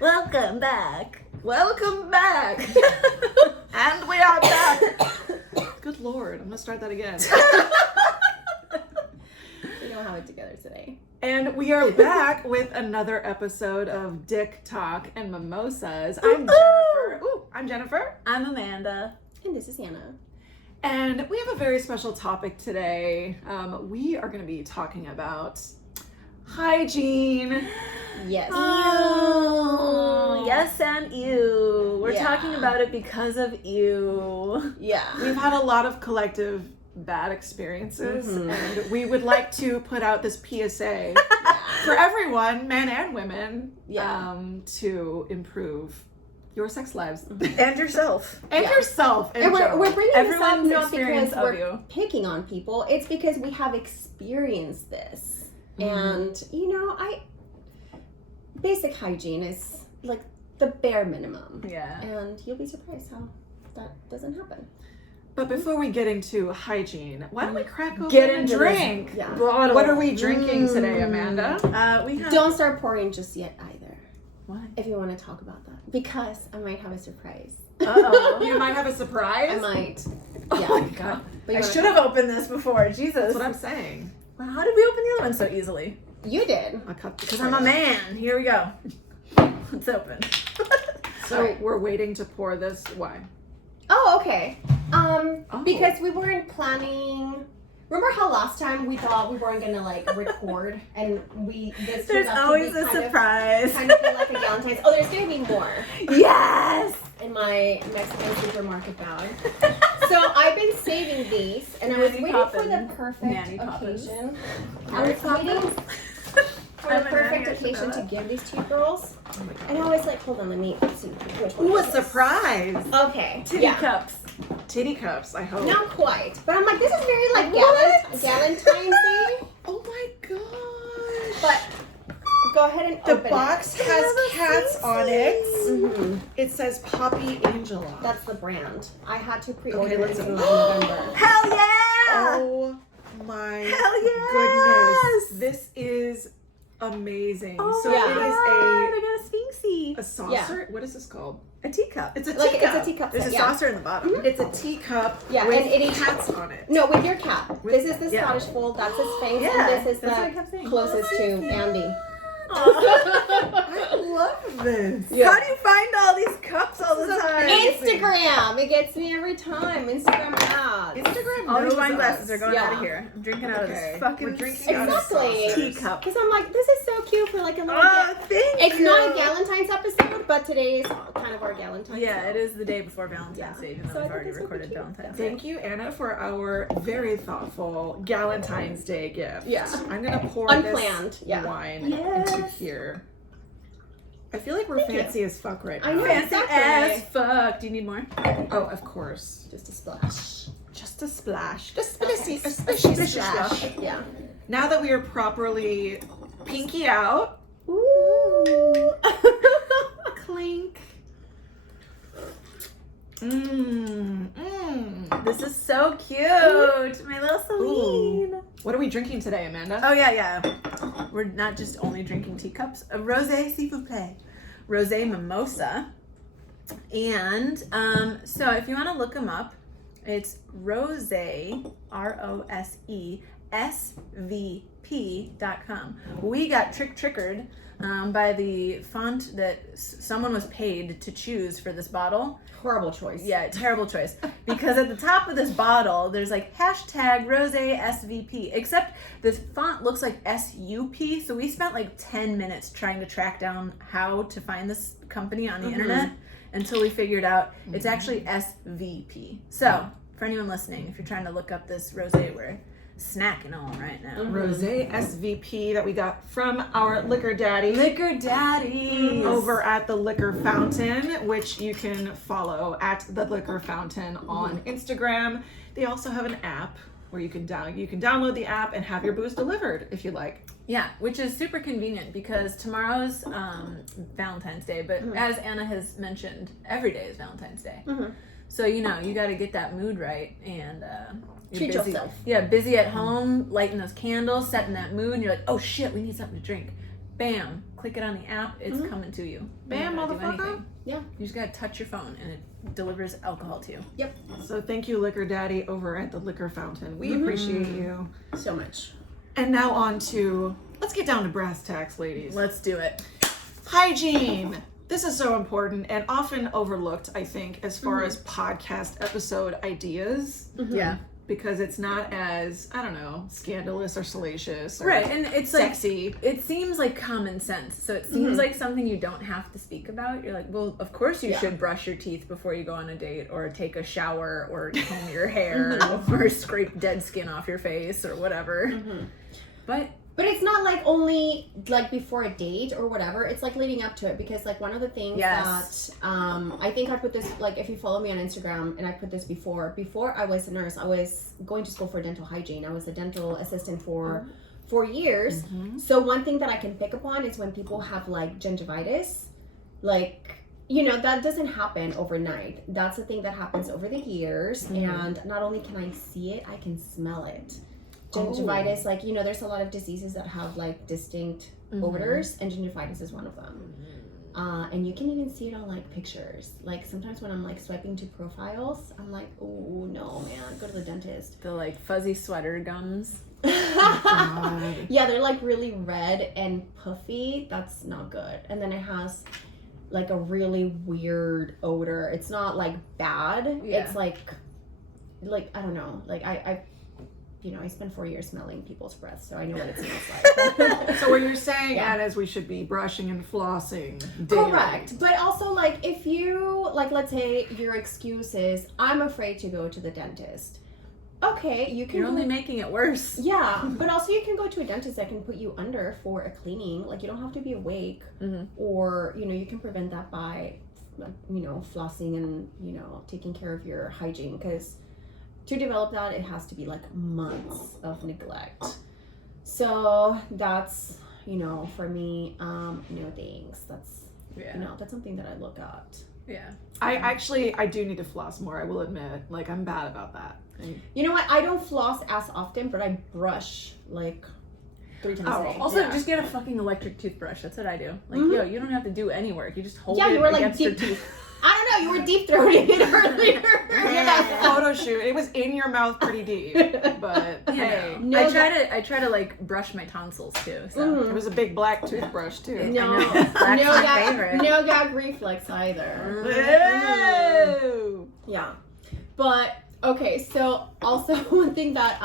Welcome back. Welcome back. And we are back. Good Lord, I'm gonna start that again. We don't have it together today. And we are back with another episode of Dick Talk and Mimosas. I'm Jennifer. I'm Jennifer. I'm Amanda. And this is Anna. And we have a very special topic today. We are going to be talking about hygiene. Yes. Ew. Yes, and ew. We're Yeah. talking about it because of ew. Yeah. We've had a lot of collective bad experiences, and we would like to put out this PSA for everyone, men and women, to improve your sex lives And yourself. and yourself. And we're bringing Everyone's this up not experience because of we're you. picking on people. It's because we have experienced this. And, basic hygiene is like the bare minimum. Yeah. And you'll be surprised how that doesn't happen. But before we get into hygiene, why don't we crack open Get and into drink? this Yeah. bottle. What are we drinking today, Amanda? We have... Don't start pouring just yet either. Why? If you want to talk about that. Because I might have a surprise. Uh-oh. You might have a surprise? I might. Oh Yeah. my God. But you I wanna- should have opened this before. Jesus. That's what I'm saying. Well, how did we open the other one so easily? You did. I'll cut Because I'm a man. Here we go. It's open. So Alright. we're waiting to pour this. Why? Oh, okay. Oh. Because we weren't planning. Remember how last time we thought we weren't gonna record, and this There's turned out to always be a kind of- surprise. Kind of like a Valentine's. Oh, there's gonna be more Yes! in my Mexican supermarket bag. So I've been saving these, and I was Nanny waiting for the Poppins. perfect Nanny Poppins. occasion. I was waiting for the perfect occasion to give these to you girls, Oh my God. and I was like, hold on, let me see which one. Ooh, a is this. surprise! Okay. Titty Yeah. cups. Titty cups, I hope. Not quite, but I'm like, this is very like What? Valentine's Day. Oh my gosh! But go ahead and The open box it. has cats on it. Mhm. It says Poppy Angela. That's the brand. I had to pre-order Okay, let's it in see. November. Hell yeah! Oh my Hell yes! goodness. This is amazing. Oh So yeah. it my is God, I got a Sphinxy. a saucer. What is this called? A teacup. It's a Like teacup. it's a teacup There's set, a yeah. saucer in the bottom. It's a teacup Yeah, with and it is- cats on it. No, with your cat. With- This is the yeah. Scottish fold. That's his face, Yeah, and this is that's what I the kept saying. closest to Andy. I love this. How do you find all these cups all the time? Instagram. It gets me every time. Instagram ads. Instagram All these knows wine us. glasses are going Yeah. out of here. I'm drinking out of Okay. this fucking We're drinking out of Exactly. saucers. teacup. Because I'm like, this is so cute for like a little Oh, gift. thank It's you. not a Valentine's episode, but today is kind of our Valentine's. Yeah, so. it is the day before Valentine's Yeah. Day, even though So I we've think already this would be recorded cute. Valentine's Day. Thank you, Anna, for our very thoughtful Galentine's Day gift. Yeah. I'm gonna pour Unplanned, this yeah. wine Yes. into here. I feel like we're Thank you. fancy as fuck right now. I know. Fancy Exactly. as fuck. Do you need more? Oh, of course. Just a splash. Just a splash. Just Okay. a splash. Splash. Yeah. Now that we are properly pinky out, Ooh. clink. Mmm. This is so cute. My little Celine. What are we drinking today, Amanda? Oh, yeah. We're not just only drinking teacups. A rosé, s'il vous plaît. Rosé mimosa. And so if you want to look them up, it's Rosé, ROSE, SVP.com. We got trickered by the font that someone was paid to choose for this bottle. Horrible choice. Yeah, terrible choice. Because at the top of this bottle, there's like hashtag Rose SVP, except this font looks like SUP. So we spent like 10 minutes trying to track down how to find this company on the internet until we figured out it's actually SVP. So for anyone listening, if you're trying to look up this Rose, we're snacking on right now. Rosé SVP that we got from our liquor daddy. Liquor daddies. Over at the Liquor Fountain, which you can follow at the Liquor Fountain on Instagram. They also have an app where you can download the app and have your booze delivered if you like. Yeah, which is super convenient because tomorrow's Valentine's Day, but as Anna has mentioned, every day is Valentine's Day. So, you got to get that mood right and you're Treat busy. yourself. Yeah, busy at home, lighting those candles, setting that mood, and you're like, oh shit, we need something to drink. Bam, click it on the app, it's coming to you. Bam, You don't gotta do motherfucker. anything. Yeah. You just gotta touch your phone and it delivers alcohol to you. Yep. So thank you, Liquor Daddy over at the Liquor Fountain. We appreciate you. So much. And now on to, let's get down to brass tacks, ladies. Let's do it. Hygiene. This is so important and often overlooked, I think, as far as podcast episode ideas. Yeah. Because it's not as, I don't know, scandalous or salacious or Right, and it's sexy. like, it seems like common sense. So it seems like something you don't have to speak about. You're like, well, of course you should brush your teeth before you go on a date, or take a shower, or comb your hair, or scrape dead skin off your face, or whatever. But it's not like only like before a date or whatever. It's like leading up to it, because like one of the things that I think I put this, like if you follow me on Instagram, and I put this before I was a nurse, I was going to school for dental hygiene. I was a dental assistant for 4 years. So one thing that I can pick up on is when people have like gingivitis, like, you know, that doesn't happen overnight. That's a thing that happens over the years. And not only can I see it, I can smell it. Gingivitis, like, you know, there's a lot of diseases that have like distinct odors, and gingivitis is one of them. And you can even see it on like pictures. Like sometimes when I'm like swiping to profiles, I'm like, oh no, man, go to the dentist. the like fuzzy sweater gums. Yeah, they're like really red and puffy. That's not good. And then it has like a really weird odor. It's not like bad. Yeah. It's like I don't know. Like I you know, I spent 4 years smelling people's breath, so I know what it smells like. So what you're saying, Anna, is we should be brushing and flossing daily. Correct. But also, like, if you, like, let's say your excuse is, I'm afraid to go to the dentist. Okay, you can... You're only making it worse. Yeah, but also you can go to a dentist that can put you under for a cleaning. Like, you don't have to be awake. Or, you know, you can prevent that by, you know, flossing and, you know, taking care of your hygiene. Because to develop that, it has to be like months of neglect. So that's, you know, for me, you know, things. That's, you know, that's something that I look at. Yeah. I do need to floss more, I will admit. Like, I'm bad about that. You know what? I don't floss as often, but I brush like 3 times a day. Also, just get a fucking electric toothbrush. That's what I do. Like, yo, you don't have to do any work. You just hold it you were like against your teeth. I don't know, you were deep throating it earlier. Yeah, that photo shoot, it was in your mouth pretty deep. But hey, I try to like brush my tonsils too. So it was a big black toothbrush too. No, Black's my favorite. no gag reflex either. Whoa. Yeah, but okay. So also one thing that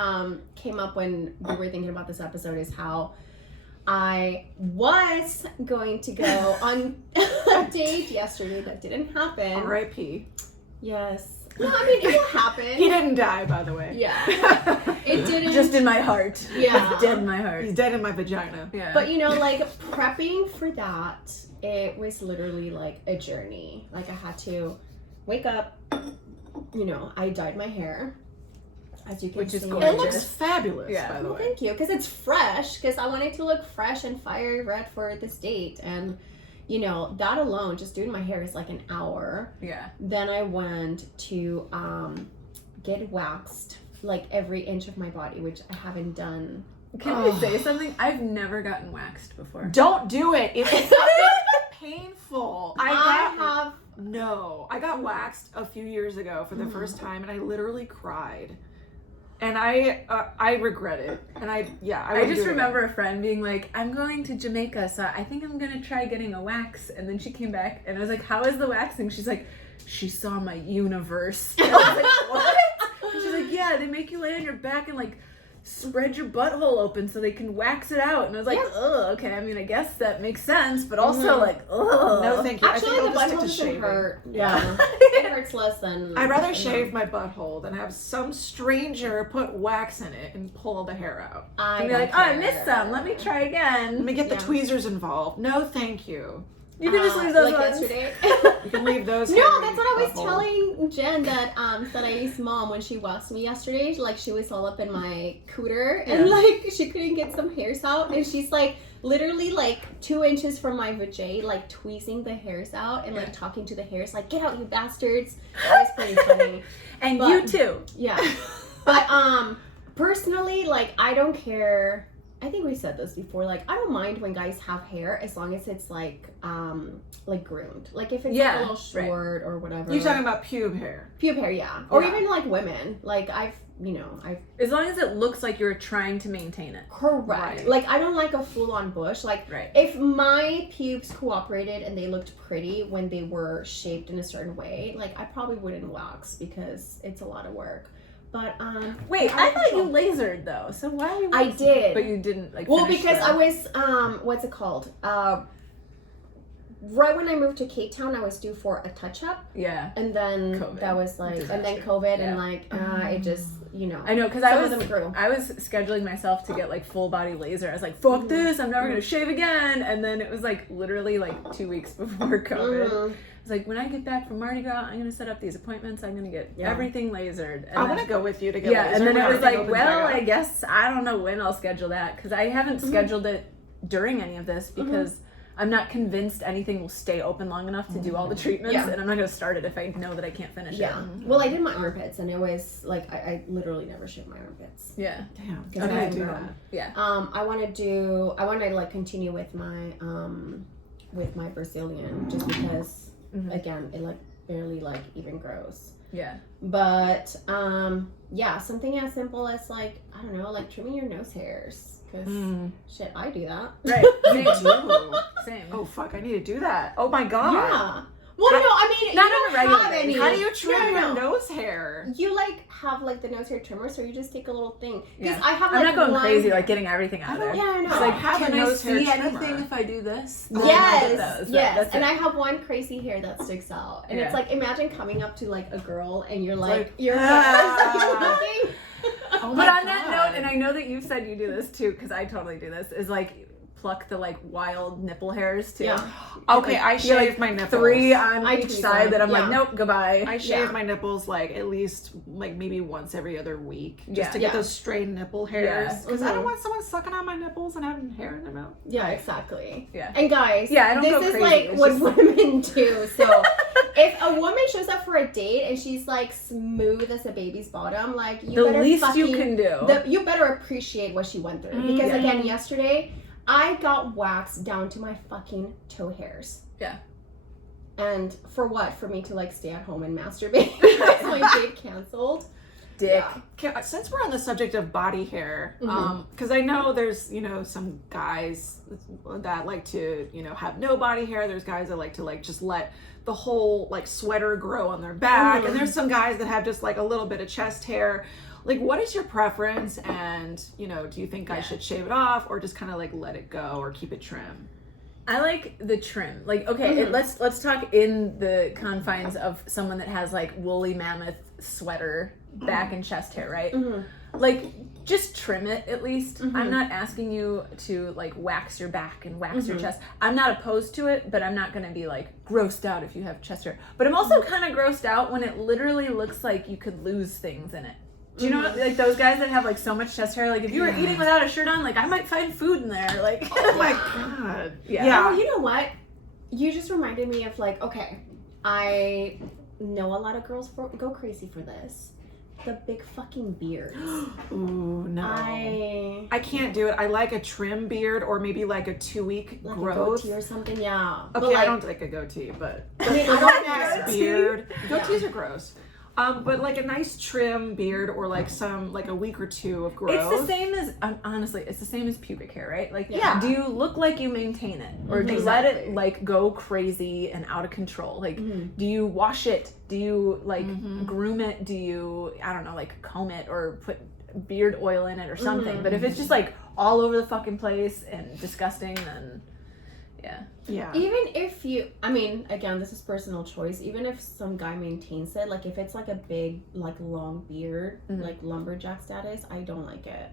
came up when we were thinking about this episode is how I was going to go on a date yesterday that didn't happen. R.I.P. Yes. No, I mean, it will happen. He didn't die, by the way. Yeah. It didn't. Just in my heart. Yeah. He's dead in my heart. He's dead in my vagina. Yeah. But you know, like prepping for that, it was literally like a journey. Like I had to wake up, you know, I dyed my hair. As you can Which is see. gorgeous. It looks fabulous, Yeah. by the Well, way. thank you, because it's fresh. Because I wanted to look fresh and fire red for this date, and you know that alone, just doing my hair is like an hour. Yeah. Then I went to get waxed, like every inch of my body, which I haven't done. Can I say something? I've never gotten waxed before. Don't do it. It's painful. I got waxed a few years ago for the first time, and I literally cried. And I regret it. And I just remember a friend being like, I'm going to Jamaica, so I think I'm gonna try getting a wax. And then she came back and I was like, how is the waxing? She's like, she saw my universe. And I was like, what? And she's like, yeah, they make you lay on your back and like spread your butthole open so they can wax it out. And I was like, oh, okay. I mean, I guess that makes sense, but also like, oh. No, thank you. Actually, the butthole doesn't shaving. hurt. Yeah. It hurts less than... I'd rather shave my butthole than have some stranger put wax in it and pull the hair out. And be like, oh, I missed some. Let me try again. Let me get the tweezers involved. No, thank you. You can just leave those like ones. yesterday. You can leave those. No, that's what I was telling Jen, that Sarai's mom, when she waxed me yesterday, like she was all up in my cooter and like she couldn't get some hairs out, and she's like literally like 2 inches from my vajay, like tweezing the hairs out and like talking to the hairs like, get out, you bastards. That was pretty funny. And But- you too. Yeah. But personally, like I don't care. I think we said this before. Like, I don't mind when guys have hair as long as it's like groomed. Like if it's like a little short or whatever. You're talking about pube hair. Pube hair, yeah. Or even like women. Like I've as long as it looks like you're trying to maintain it. Correct. Right. Like I don't like a full-on bush. Like if my pubes cooperated and they looked pretty when they were shaped in a certain way, like I probably wouldn't wax because it's a lot of work. But wait, I thought you lasered though. So why are you I did. But you didn't like well, because I was what's it called? Right when I moved to Cape Town, I was due for a touch-up. Yeah. And then COVID. that was like, and then COVID, and like, it just, I know, because I was scheduling myself to get like full body laser. I was like, fuck this, I'm never gonna shave again. And then it was like literally like 2 weeks before COVID. It's like, when I get back from Mardi Gras, I'm gonna set up these appointments. I'm gonna get everything lasered. And I want to go with you to get lasered. And then it was like, well, I guess I don't know when I'll schedule that because I haven't scheduled it during any of this because I'm not convinced anything will stay open long enough to do all the treatments, and I'm not going to start it if I know that I can't finish it. Well, I did my armpits, and it was like I literally never shaved my armpits. Yeah. Damn. I do that. Yeah. I want to like continue with my Brazilian just because again it like barely like even grows. Yeah. But something as simple as like I don't know, like trimming your nose hairs. Shit, I do that. Right. Me too. Same. Oh fuck, I need to do that. Oh my god. Yeah. Well, no, I mean, not you on a don't regular have any. basis. How do you trim your nose hair? You like have like the nose hair trimmer, so you just take a little thing. Because Yeah. I have. I'm like, not going crazy, like getting everything out of there. Yeah, I know. It's like, have can a I nose hair see trimmer. anything if I do this? Yes, yes. That's And it. I have one crazy hair that sticks out, and it's like imagine coming up to like a girl and you're like your hair. Oh but on that note, and I know that you've said you do this too, because I totally do this, is like pluck the like wild nipple hairs too. Yeah. Okay, like, I shave my nipples. 3 on I each do side that I'm that. like, nope, goodbye. I shave my nipples like at least like maybe once every other week just to get those stray nipple hairs because I don't want someone sucking on my nipples and having hair in their mouth. Yeah, exactly. Yeah. And guys, I don't go this is crazy. like It's what just... women do. So if a woman shows up for a date and she's like smooth as a baby's bottom, like you the better least you can do. You better appreciate what she went through because again, yesterday I got waxed down to my fucking toe hairs. Yeah. And for what? For me to like stay at home and masturbate because my date canceled. Dick. Yeah. Since we're on the subject of body hair, because I know there's some guys that like to have no body hair. There's guys that like to like just let the whole like sweater grow on their back, and there's some guys that have just like a little bit of chest hair. Like, what is your preference? And do you think I should shave it off or just kind of like let it go or keep it trim? I like the trim. Like, okay, let's talk in the confines of someone that has like woolly mammoth sweater back and chest hair, right? Like, just trim it at least. I'm not asking you to like wax your back and wax your chest. I'm not opposed to it, but I'm not going to be like grossed out if you have chest hair. But I'm also kind of grossed out when it literally looks like you could lose things in it. Do you know like those guys that have like so much chest hair? Like if you were eating without a shirt on, like I might find food in there. Like oh my god. Yeah. Oh, you know what? You just reminded me of like, okay, I know a lot of girls go crazy for this. The big fucking beards. Ooh, no. I can't do it. I like a trim beard or maybe like a 2-week like growth. a goatee or something, yeah. Okay, like, I don't like a goatee, but I mean, I don't have beard. Goatees are gross. But like a nice trim beard or like a week or 2 of growth. It's the same as honestly, it's the same as pubic hair, right? Like, yeah. Do you look like you maintain it, or do you let it like go crazy and out of control? Like, do you wash it? Do you like groom it? Do you I don't know, like comb it or put beard oil in it or something? But if it's just like all over the fucking place and disgusting, then yeah. Even if you, I mean, again, this is personal choice. Even if some guy maintains it, like if it's like a big, like long beard, like lumberjack status, I don't like it.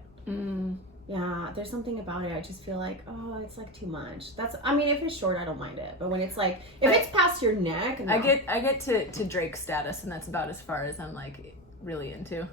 Yeah, there's something about it. I just feel like, oh, it's like too much. I mean, if it's short, I don't mind it. But when it's like, if it's past your neck, no. I get to Drake status, and that's about as far as I'm like really into.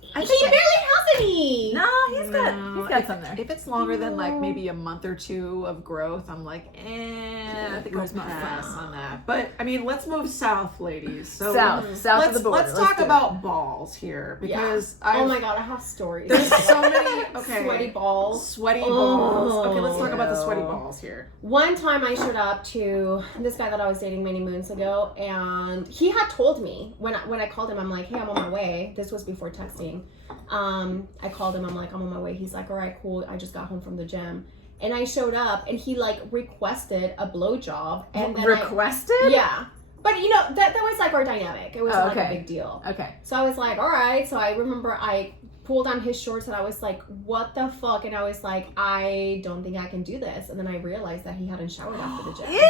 He barely has he? No, he's got some there. If it's longer than like maybe a month or two of growth, I'm like, I think I'll pass on that. But I mean, let's move south, ladies. So south of the border. Let's talk about balls here because oh my god, I have stories. There's so many sweaty balls. Sweaty balls. Okay, let's talk about the sweaty balls here. One time I showed up to this guy that I was dating many moons ago, and he had told me when I called him, I'm like, hey, I'm on my way. This was before texting. I called him, I'm like, I'm on my way. He's like, all right, cool. I just got home from the gym. And I showed up, and he like requested a blowjob. And then requested? Yeah. But you know, that was like our dynamic. It wasn't like a big deal. Okay. So I was like, all right. So I remember I pulled on his shorts and I was like, what the fuck? And I was like, I don't think I can do this. And then I realized that he hadn't showered after the gym. Ew!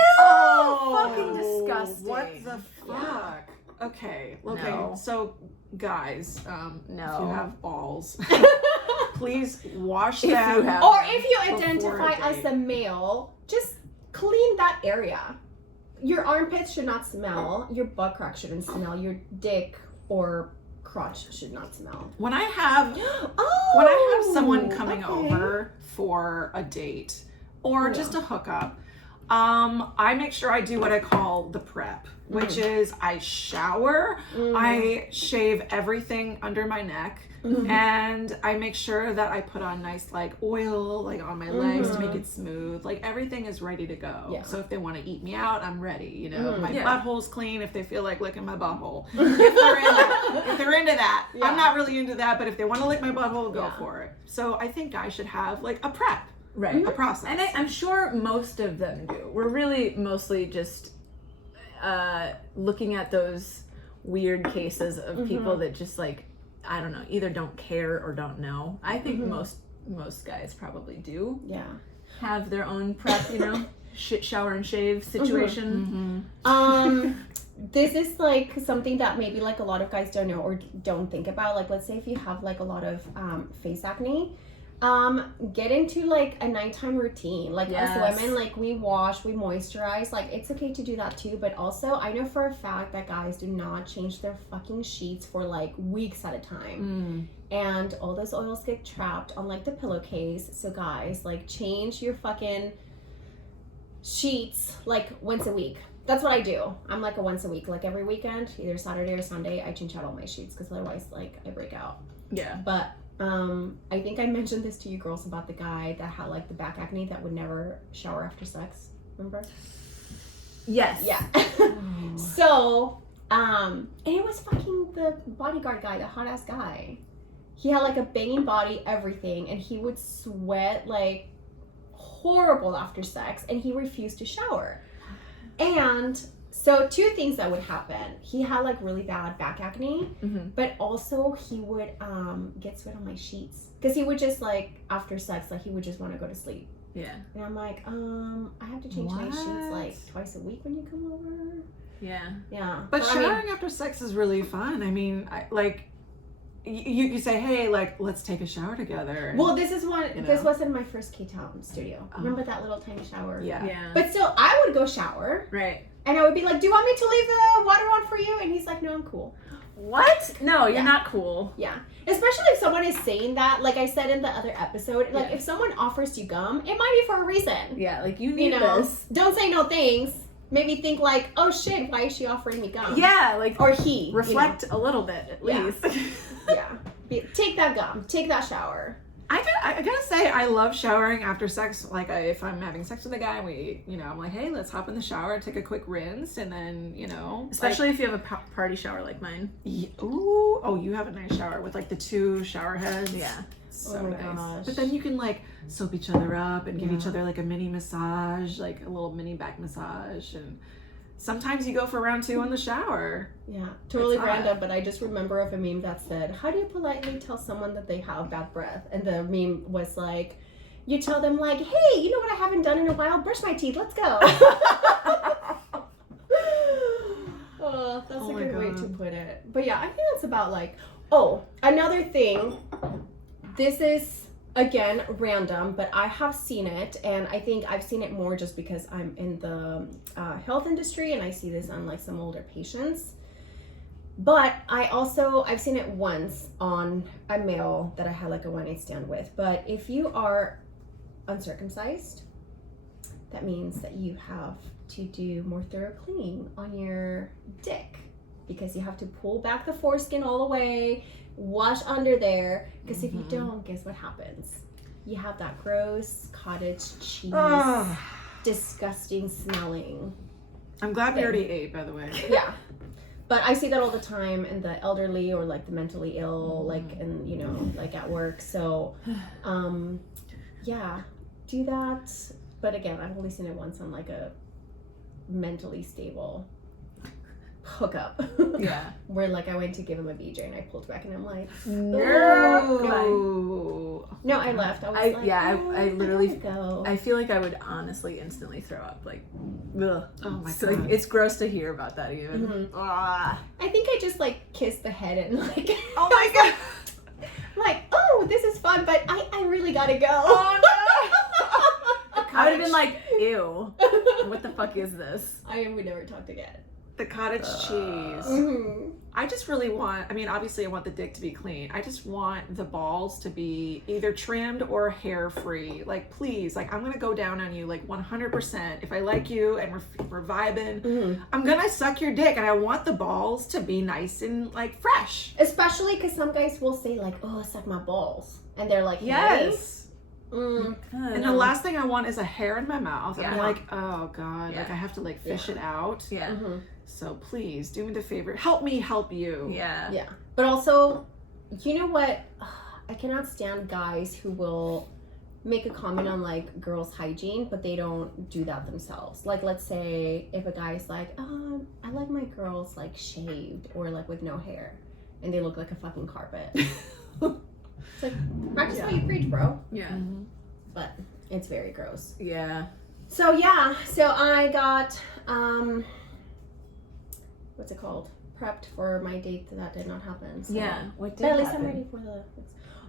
Fucking disgusting. What the fuck? Okay. No. So guys, if you have balls, please wash If them. you have- Or if you Before identify a date. as a male, just clean that area. Your armpits should not smell. Your butt crack shouldn't smell. Your dick or crotch should not smell. When I have someone coming over for a date or just a hookup, I make sure I do what I call the prep, which is I shower, I shave everything under my neck, and I make sure that I put on nice like oil like on my legs to make it smooth. Like everything is ready to go. Yeah. So if they want to eat me out, I'm ready. You know, my Yeah. butthole's clean if they feel like licking my butthole. If they're into that. Yeah. I'm not really into that, but if they want to lick my butthole, go Yeah. for it. So I think guys should have like a prep. Right. A process. And I'm sure most of them do. We're really mostly just looking at those weird cases of people that just like, I don't know, either don't care or don't know. I think most guys probably do have their own prep, you know, shower and shave situation. This is like something that maybe like a lot of guys don't know or don't think about. Like, let's say if you have like a lot of face acne, get into like a nighttime routine. Like us women, like we wash, we moisturize. Like it's okay to do that too. But also, I know for a fact that guys do not change their fucking sheets for like weeks at a time. And all those oils get trapped on like the pillowcase. So guys, like change your fucking sheets like once a week. That's what I do. I'm like a once a week, like every weekend, either Saturday or Sunday, I change out all my sheets because otherwise like I break out. Yeah. But I think I mentioned this to you girls about the guy that had like the back acne that would never shower after sex. Remember? Yes. Yeah. So, and it was fucking the bodyguard guy, the hot ass guy. He had like a banging body, everything, and he would sweat like horrible after sex, and he refused to shower. And so two things that would happen. He had like really bad back acne, but also he would get sweat on my sheets. Because he would just like, after sex, like he would just want to go to sleep. Yeah. And I'm like, I have to change my sheets like twice a week when you come over. Yeah. Yeah. But showering after sex is really fun. I mean, you say, hey, like, let's take a shower together. Well, this is one. You know? This wasn't my first K-Town studio. Remember that little tiny shower? Yeah. Yeah. But still, I would go shower. Right. And I would be like, do you want me to leave the water on for you? And he's like, no, I'm cool. What? No, you're not cool. Yeah. Especially if someone is saying that, like I said in the other episode, like if someone offers you gum, it might be for a reason. Yeah, like you need this. Don't say no things. Maybe think like, oh shit, why is she offering me gum? Yeah, like Or he. reflect a little bit at least. Take that gum. Take that shower. I gotta say, I love showering after sex. Like, if I'm having sex with a guy, I'm like, hey, let's hop in the shower, take a quick rinse, and then, Especially if you have a party shower like mine. Ooh, oh, you have a nice shower with like the 2 shower heads. Yeah. So Oh my nice. gosh. But then you can like soap each other up and give each other like a mini massage, like a little mini back massage, and sometimes you go for round 2 in the shower. Yeah, totally It's hot. random, but I just remember of a meme that said, how do you politely tell someone that they have bad breath? And the meme was like, you tell them like, hey, you know what I haven't done in a while? Brush my teeth, let's go. Oh, that's a good way to put it. But yeah, I think that's about like, another thing. This is, again, random, but I have seen it, and I think I've seen it more just because I'm in the health industry, and I see this on like some older patients. But I've seen it once on a male that I had like a one-night stand with. But if you are uncircumcised, that means that you have to do more thorough cleaning on your dick, because you have to pull back the foreskin all the way, wash under there, because if you don't, guess what happens? You have that gross cottage cheese, disgusting smelling. I'm glad we already ate, by the way. Yeah. But I see that all the time in the elderly or like the mentally ill, like, and you know, like at work. So, yeah, do that. But again, I've only seen it once on like a mentally stable hookup. Yeah. Where like I went to give him a BJ and I pulled back and I'm like, no, I left. I was like, I literally go. I feel like I would honestly instantly throw up. Like, ugh. Oh my So, god. like, it's gross to hear about that even. Mhm. Ah. I think I just like kissed the head and like, Oh my god. like, oh, this is fun, but I really gotta go. Oh I would have been like, ew. What the fuck is this? I would never talk again. The cottage cheese. Mm-hmm. I just really want, I mean, obviously I want the dick to be clean. I just want the balls to be either trimmed or hair free. Like, please, like, I'm gonna go down on you like 100%. If I like you and we're vibing, I'm gonna suck your dick, and I want the balls to be nice and like fresh. Especially because some guys will say like, oh, suck my balls. And they're like, Yes. Mm. And the last thing I want is a hair in my mouth. And I'm Yeah. like, oh god, like Yeah. I have to like fish it out. Yeah. Mhm. So please do me the favor. Help me help you. Yeah. Yeah. But also, you know what? I cannot stand guys who will make a comment on like girls' hygiene, but they don't do that themselves. Like, let's say if a guy's like, I like my girls like shaved or like with no hair, and they look like a fucking carpet. It's like, practice what you preach, bro. Yeah. But it's very gross. Yeah. So yeah, so I got what's it called? Prepped for my date that did not happen. So. Yeah. What did But at least happen? I'm ready for the.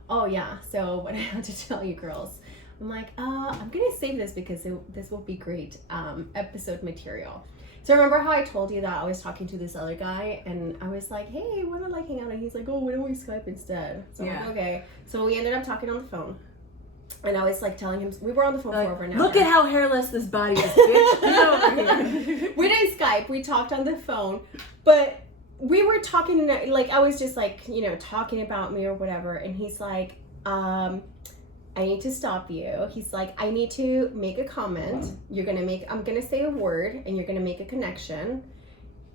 Oh yeah. So what I had to tell you girls, I'm like, I'm gonna save this because this will be great episode material. So remember how I told you that I was talking to this other guy and I was like, hey, wanna like hang out? And he's like, oh, why don't we Skype instead? So I'm like, okay. So we ended up talking on the phone. And I was like telling him, we were on the phone for over an hour. Look at how hairless this body is, bitch. Get over here. We didn't Skype, we talked on the phone. But we were talking, like, I was just like, you know, talking about me or whatever. And he's like, I need to stop you. He's like, I need to make a comment. I'm gonna say a word and you're gonna make a connection.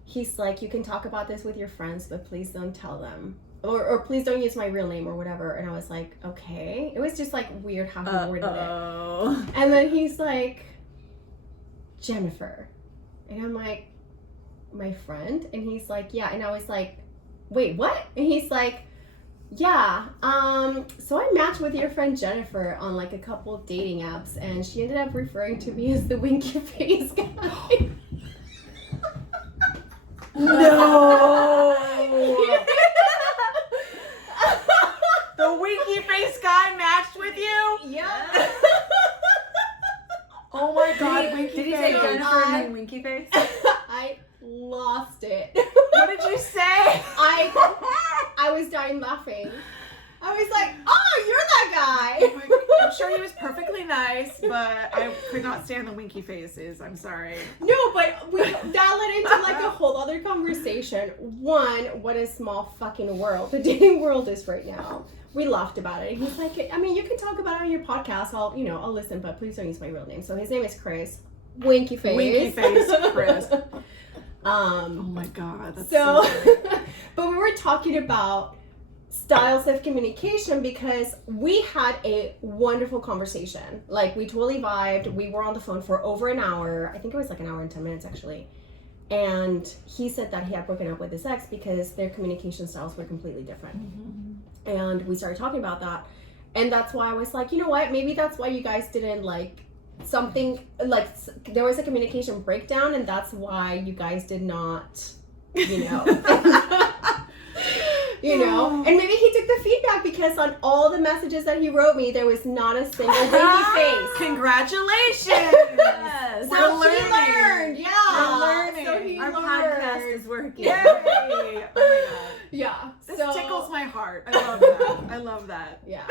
He's like, you can talk about this with your friends, but please don't tell them. Or please don't use my real name or whatever. And I was like, okay. It was just like weird how he worded it. And then he's like, Jennifer. And I'm like, my friend? And he's like, yeah. And I was like, wait, what? And he's like, yeah, so I matched with your friend Jennifer on like a couple of dating apps, and she ended up referring to me as the winky face guy. No. The winky face guy matched with you? Yeah. Oh my god, winky Did he face. say Jennifer and then winky face? I lost it. What did you say? I was dying laughing. I was like, oh, you're that guy. I'm sure he was perfectly nice, but I could not stand the winky faces. I'm sorry. No, but that led into like a whole other conversation. One, what a small fucking world the dating world is right now. We laughed about it. He's like, I mean, you can talk about it on your podcast. I'll listen, but please don't use my real name. So his name is Chris. Winky face. Winky face Chris. Oh Oh my god, that's so so but we were talking about styles of communication because we had a wonderful conversation. Like, we totally vibed. We were on the phone for over an hour. I think it was like an hour and 10 minutes actually. And he said that he had broken up with his ex because their communication styles were completely different. And we started talking about that. And that's why I was like, you know what? Maybe that's why you guys didn't like something, like there was a communication breakdown, and that's why you guys did not, you know. You know, and maybe he took the feedback because on all the messages that he wrote me, there was not a single winky face. Congratulations! Yes. We're So learning. he learned, yeah. We're learning. So he Our learned. podcast is working. Yay! Oh my smart. I love that. I love that. Yeah.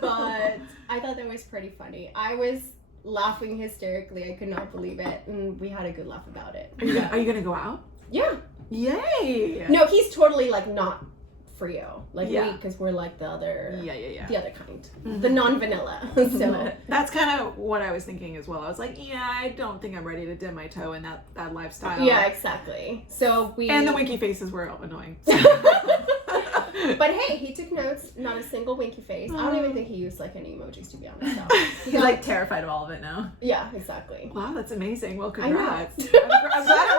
But I thought that was pretty funny. I was laughing hysterically. I could not believe it. And we had a good laugh about it. Are you gonna go out? Yeah. Yay! No, he's totally like not for you. Like Yeah. because we're like the other the other kind. Mm-hmm. The non-vanilla. So that's kind of what I was thinking as well. I was like, yeah, I don't think I'm ready to dip my toe in that lifestyle. yeah, exactly. So And the winky faces were annoying. But hey, he took notes. Not a single winky face. I don't even think he used like any emojis, to be honest. So. He's like terrified of all of it now. Yeah, exactly. Wow, that's amazing. Well, congrats. I know. I'm glad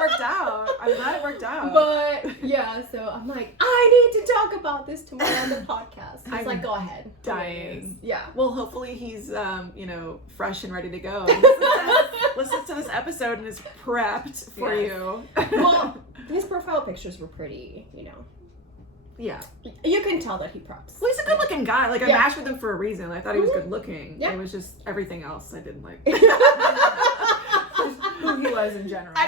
it worked out. But yeah, so I'm like, I need to talk about this tomorrow on the podcast. He's I'm like, go ahead. dying. Yeah. Well, hopefully he's fresh and ready to go. Listens to this episode and is prepped for you. Well, his profile pictures were pretty, Yeah. You can tell that he preps. Well, he's a good-looking guy. Like, I matched with him for a reason. I thought he was good-looking. Yeah. It was just everything else I didn't like. Who he was in general. I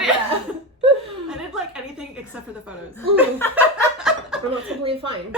didn't like anything except for the photos. But that's completely fine.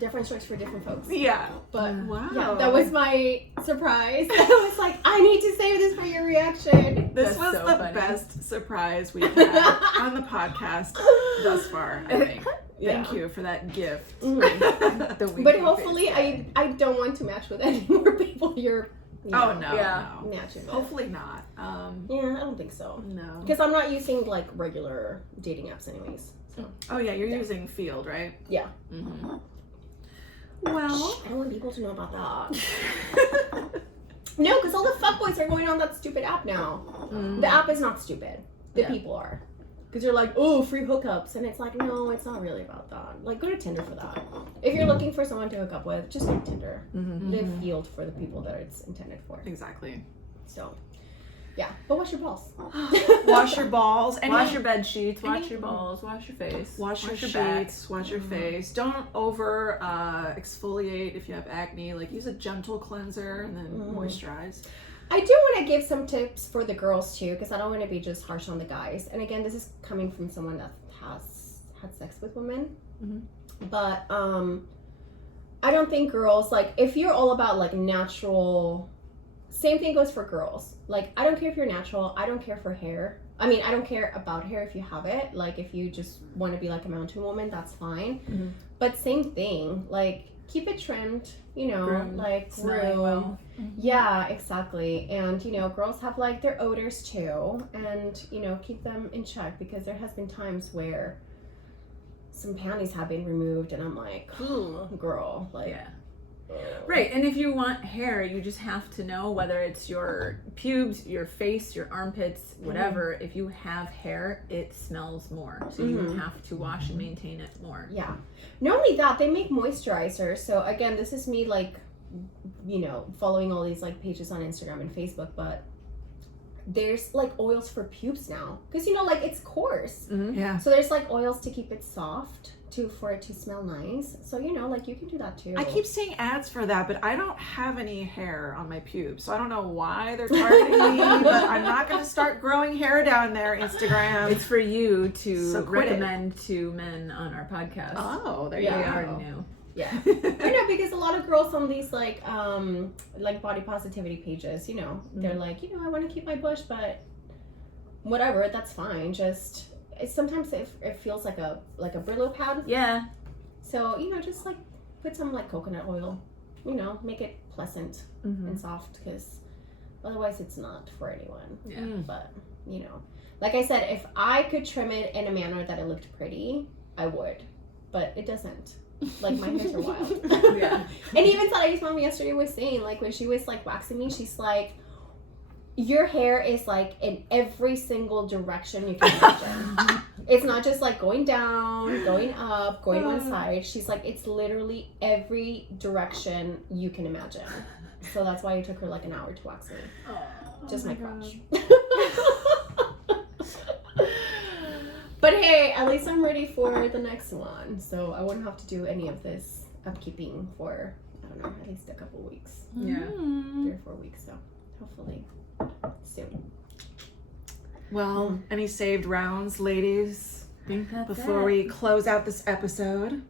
Different strokes for different folks. Yeah. But wow. yeah, that was my surprise. I was like, I need to save this for your reaction. This That's was so the funny. best surprise we've had on the podcast thus far, I think. Thank you for that gift. But hopefully, I don't want to match with any more people you're. No. Matching with. Hopefully not. Yeah, I don't think so. No. Because I'm not using like regular dating apps, anyways. So. Oh yeah, you're using Field, right? Yeah. Mm-hmm. Well, I don't want people to know about that. No, because all the fuckboys are going on that stupid app now. The app is not stupid. The people are. Because you're like, oh, free hookups. And it's like, no, it's not really about that. Like, go to Tinder for that. If you're looking for someone to hook up with, just go to Tinder. The Field for the people that it's intended for. Exactly. So, yeah. But wash your balls. Wash your balls. Wash your bed sheets. Wash your balls. Wash your face. Wash your back. sheets. Wash your face. Don't over exfoliate if you have acne. Like, use a gentle cleanser and then moisturize. I do want to give some tips for the girls too, because I don't want to be just harsh on the guys. And again, this is coming from someone that has had sex with women. But I don't think girls, like, if you're all about like natural, same thing goes for girls. Like, I don't care if you're natural. I don't care for hair. I mean, I don't care about hair if you have it. Like, if you just want to be like a mountain woman, that's fine. But same thing, like, keep it trimmed, like Smelling well. Yeah, exactly. And, girls have like their odors too. And, keep them in check, because there has been times where some panties have been removed and I'm like, girl, like. Yeah. Right, and if you want hair, you just have to know whether it's your pubes, your face, your armpits, whatever. If you have hair, it smells more. So you have to wash and maintain it more. Yeah. Not only that, they make moisturizers. So again, this is me like, following all these like pages on Instagram and Facebook, but there's like oils for pubes now. Because like it's coarse. Yeah. So there's like oils to keep it soft. For it to smell nice. So, like you can do that too. I keep seeing ads for that, but I don't have any hair on my pubes. So I don't know why they're targeting me, but I'm not going to start growing hair down there, Instagram. It's for you to So quit it. recommend to men on our podcast. Oh, there They you go. already know. Yeah. I know, because a lot of girls on these like body positivity pages, they're like, I want to keep my bush, but whatever, that's fine. Just sometimes it feels like a Brillo pad. Yeah. So, just like put some like coconut oil, make it pleasant and soft, because otherwise it's not for anyone. Yeah. But, like I said, if I could trim it in a manner that it looked pretty, I would. But it doesn't. Like, my hairs are wild. Yeah. And even Salai's mom yesterday was saying, like, when she was like waxing me, she's like, your hair is like in every single direction you can imagine. It's not just like going down, going up, going one side. She's like, it's literally every direction you can imagine. So that's why it took her like an hour to wax me. Just my crotch. But hey, at least I'm ready for the next one. So I won't have to do any of this upkeeping for, I don't know, at least a couple weeks. Yeah. 3 or 4 weeks. So hopefully soon. Well, any saved rounds, ladies, I think that's before we close out this episode?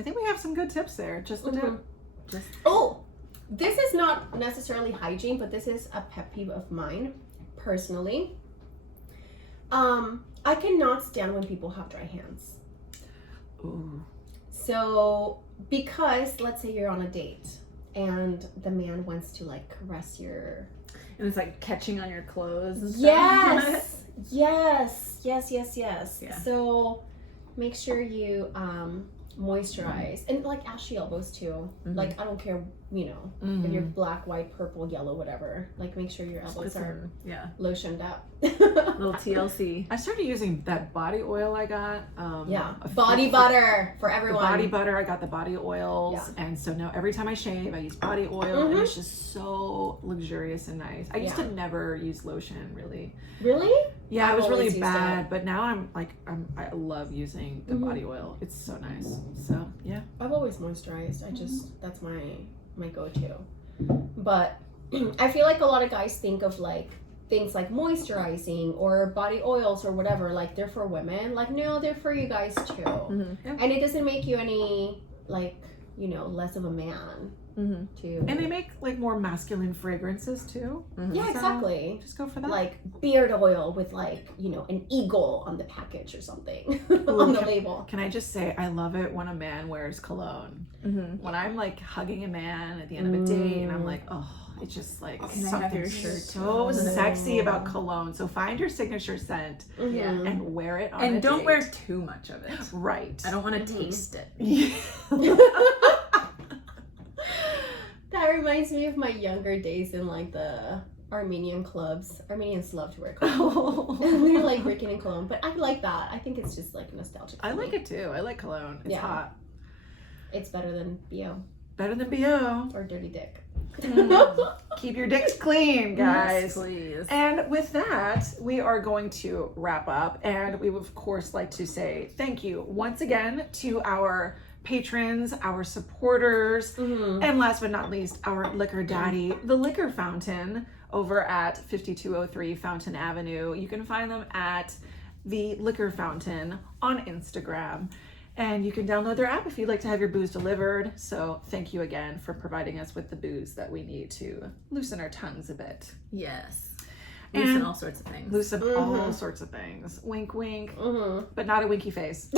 I think we have some good tips there. Just the tip. Just Oh, this is not necessarily hygiene, but this is a pet peeve of mine, personally. I cannot stand when people have dry hands. Ooh. So, because let's say you're on a date and the man wants to like caress your... and it's like catching on your clothes and stuff. Yes. Yeah. So, make sure you moisturize, and like ashy elbows too. Like, I don't care, you know, if you're black, white, purple, yellow, whatever. Like, make sure your elbows are lotioned up. Little TLC. I started using that body oil I got. Body butter for everyone. Body butter. I got the body oils, and so now every time I shave, I use body oil, and it's just so luxurious and nice. I used to never use lotion, really. Really? Yeah, I've it was really always used bad, it. but now I love using the body oil. It's so nice. So yeah, I've always moisturized. I just that's my go-to. But I feel like a lot of guys think of like things like moisturizing or body oils or whatever, like they're for women. Like, no, they're for you guys too. And it doesn't make you any like, you know, less of a man. Too. And they make like more masculine fragrances too. Yeah, So exactly. just go for that. Like beard oil with like, you know, an eagle on the package or something on the label. Can I just say, I love it when a man wears cologne. When I'm like hugging a man at the end of a day and I'm like, oh, it's just like Can I have something your shirt so sexy about cologne. So find your signature scent and wear it on a And don't date. wear too much of it. Right. I don't want to taste it. That reminds me of my younger days in like the Armenian clubs. Armenians love to wear cologne. And they're like Rican and cologne. But I like that. I think it's just like nostalgic. I like it too. I like cologne. It's hot. It's better than BO. Better than BO. Or dirty dick. Keep your dicks clean, guys. Yes, please. And with that, we are going to wrap up. And we would, of course, like to say thank you once again to our patrons, our supporters, and last but not least, our liquor daddy, the Liquor Fountain, over at 5203 Fountain Avenue. You can find them at the Liquor Fountain on Instagram. And you can download their app if you'd like to have your booze delivered. So thank you again for providing us with the booze that we need to loosen our tongues a bit. Yes. Loosen And all sorts of things. Loosen all sorts of things. Wink, wink, but not a winky face.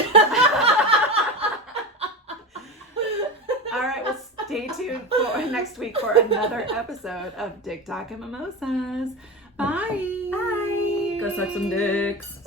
All right, well, stay tuned for next week for another episode of Dick Talk and Mimosas. Bye. Bye. Go suck some dicks.